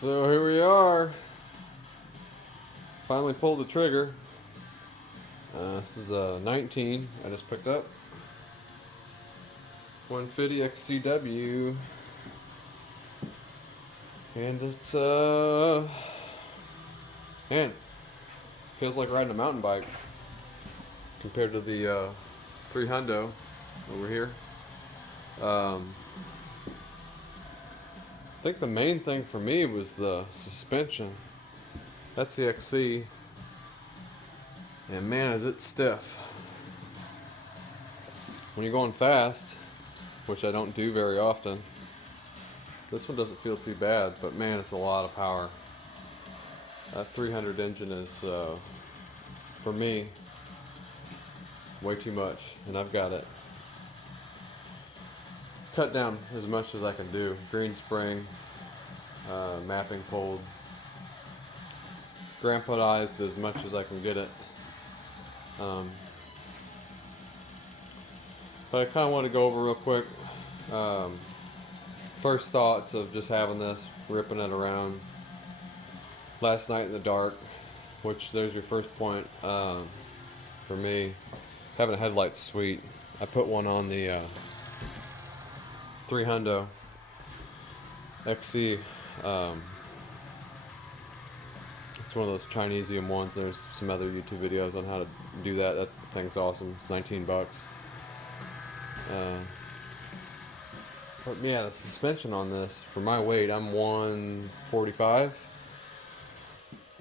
So here we are. Finally pulled the trigger. This is a 19 I just picked up. 150 XCW. And it's man, feels like riding a mountain bike compared to the 300 over here. I think the main thing for me was the suspension. That's the XC. And man, is it stiff. When you're going fast, which I don't do very often, this one doesn't feel too bad, but man, it's a lot of power. That 300 engine is, for me, way too much, and I've got it cut down as much as I can do. Green spring, mapping pulled. It's grandpa-ized as much as I can get it. But I kind of want to go over real quick. First thoughts of just having this, ripping it around. Last night in the dark, which there's your first point. For me, having a headlight's sweet. I put one on the 300 XC. It's one of those Chinese ones. There's some other YouTube videos on how to do that. That thing's awesome. It's 19 bucks. But yeah, the suspension on this, for my weight, I'm 145.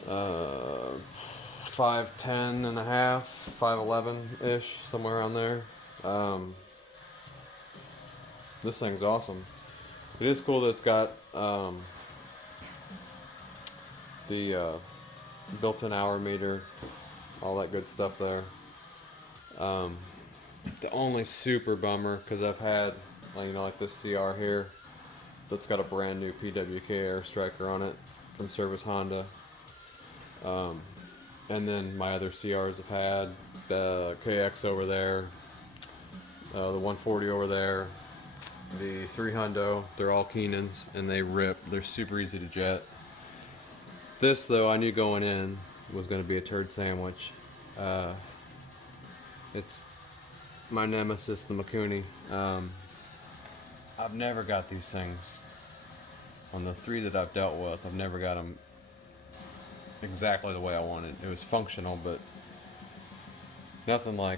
5'10 and a half, 5'11-ish, somewhere around there. This thing's awesome. It is cool that it's got the built-in hour meter, all that good stuff there. The only super bummer, because I've had, like this CR here, that's got a brand new PWK Air Striker on it from Service Honda. And then my other CRs have had the KX over there, the 140 over there, the 300. They're all Keenans and they rip. They're super easy to jet. This though, I knew going in was going to be a turd sandwich. It's my nemesis, the Mikuni. I've never got these things. On the 3 that I've dealt with, I've never got them exactly the way I wanted. It was functional, but nothing like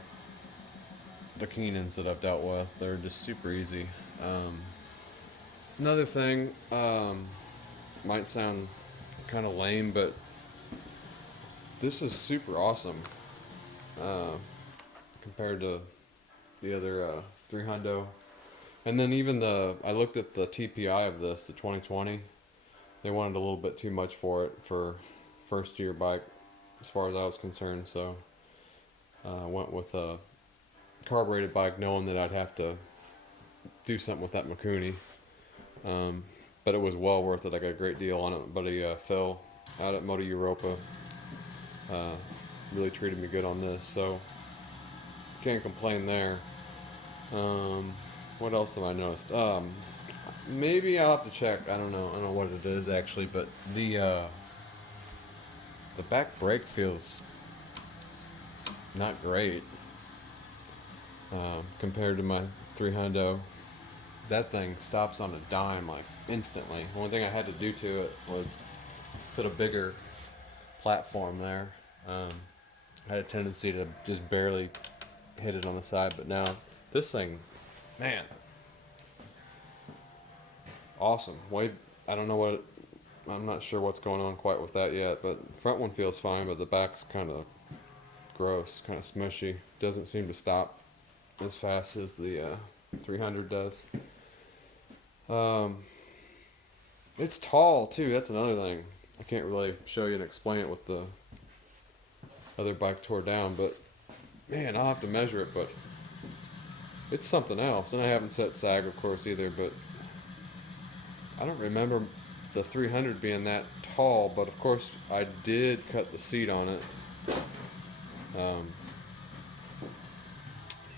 the Keenans that I've dealt with. They're just super easy. Another thing, might sound kind of lame, but this is super awesome compared to the other 300. And then even I looked at the TPI of this, the 2020. They wanted a little bit too much for it for first year bike as far as I was concerned, so I went with a carbureted bike knowing that I'd have to do something with that Mikuni, but it was well worth it. I got a great deal on it. Buddy Phil out at Moto Europa really treated me good on this, so can't complain there. What else have I noticed? Maybe I'll have to check. I don't know what it is actually, but the back brake feels not great compared to my 300. That thing stops on a dime like instantly. The only thing I had to do to it was put a bigger platform there. I had a tendency to just barely hit it on the side, but now this thing, man, awesome. I don't know what I'm not sure what's going on quite with that yet, but front one feels fine, but the back's kind of gross, kind of smushy. Doesn't seem to stop as fast as the 300 does. It's tall too. That's another thing. I can't really show you and explain it with the other bike tore down, but man, I'll have to measure it, but it's something else. And I haven't set sag, of course, either, but I don't remember the 300 being that tall, but of course I did cut the seat on it.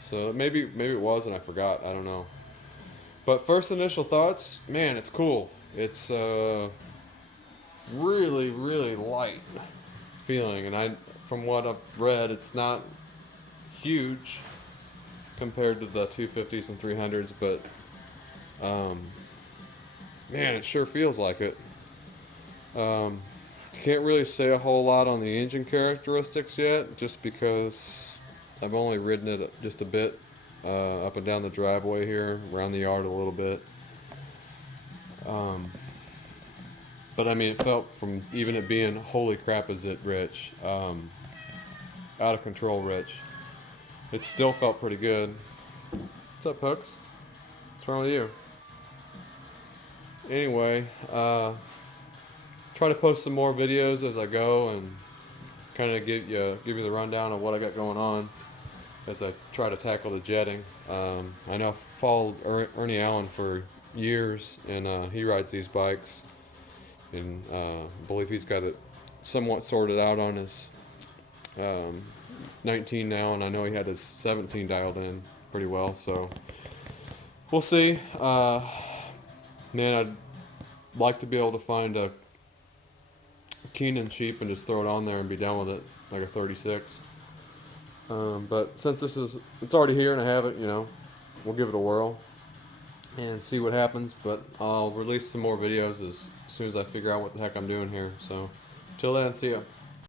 So maybe it was and I forgot. I don't know. But first initial thoughts, man, it's cool. It's really, really light feeling. And from what I've read, it's not huge compared to the 250s and 300s, but um, man, it sure feels like it. Um, can't really say a whole lot on the engine characteristics yet, just because I've only ridden it just a bit up and down the driveway here, around the yard a little bit. Um, but I mean, it felt from even it being holy crap, is it rich, out of control rich. It still felt pretty good. What's up, Hooks? What's wrong with you? Anyway, try to post some more videos as I go and kind of give you the rundown of what I got going on as I try to tackle the jetting. I know I've followed Ernie Allen for years, and he rides these bikes, and I believe he's got it somewhat sorted out on his um, 19 now, and I know he had his 17 dialed in pretty well. So we'll see. Man, I'd like to be able to find a Keenan cheap and just throw it on there and be done with it, like a 36. But since it's already here and I have it, we'll give it a whirl and see what happens. But I'll release some more videos as soon as I figure out what the heck I'm doing here. So, till then, see ya.